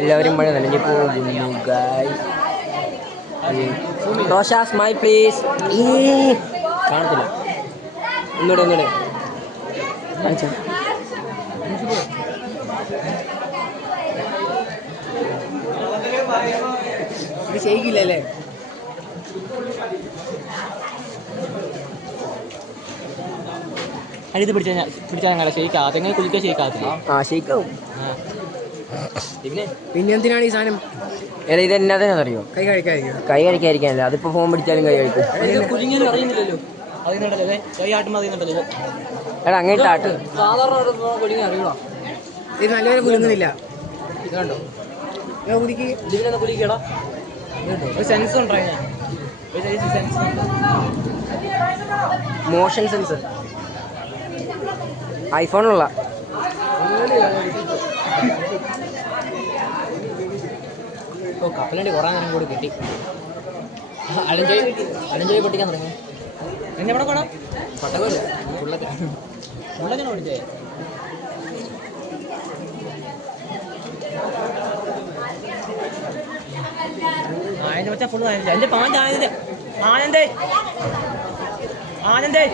എല്ലാവരും മഴ നനഞ്ഞു പോകുന്നു ഗായ്സ്. Dosa smile please. കാണത്തില്ല. ഒന്നൂടെ ഇത് ചെയ്യില്ലല്ലേ? അടിത് പിടിച്ചാൽ ഷെയ്ക്കാ അതെങ്ങനെ കുലിക്കാൻ ഷെയ്ക്കാകത്തില്ല. ഷെയ്ക്കാവും. പിന്നെ എന്തിനാണ് ഈ സാധനം? ഇത് എന്നാതെന്നറിയോ? കൈ കഴിക്കാതിരിക്കാനല്ല. അതിപ്പോ ഫോൺ പിടിച്ചാലും കൈ കഴിക്കും. കുലിങ്ങനെ അറിയുന്നില്ലല്ലോ. അതിനുണ്ടല്ലേ കൈ ആട്ടുമ്പോൾ അതിനുണ്ടല്ലോ. എടാ അങ്ങോട്ട് ആട്ട്. സാധാരണ കുലിങ്ങനെ അറിയണോ? ഇത് നല്ലവരെ കുലുങ്ങുന്നില്ല. ഇത് കണ്ടോ? കുലിക്ക് ഇതിനെ കുലിക്കടാ. ഒരു സെൻസ് ഉണ്ടോ? മോഷൻ സെൻസർ ഐഫോണുള്ള. കപ്പലണ്ടി കുറേ നേരം കൂടി കിട്ടി. അലഞ്ചോയി പൊട്ടിക്കാൻ തുടങ്ങി. എന്നെ എവിടെ പോകണം? പട്ടകോല് ഉള്ളതിനെ ഓടിച്ചേ. അതിൻ്റെ വെച്ചാൽ ഫുള്ള് എൻ്റെ പാഞ്ച് ആനന്ദേ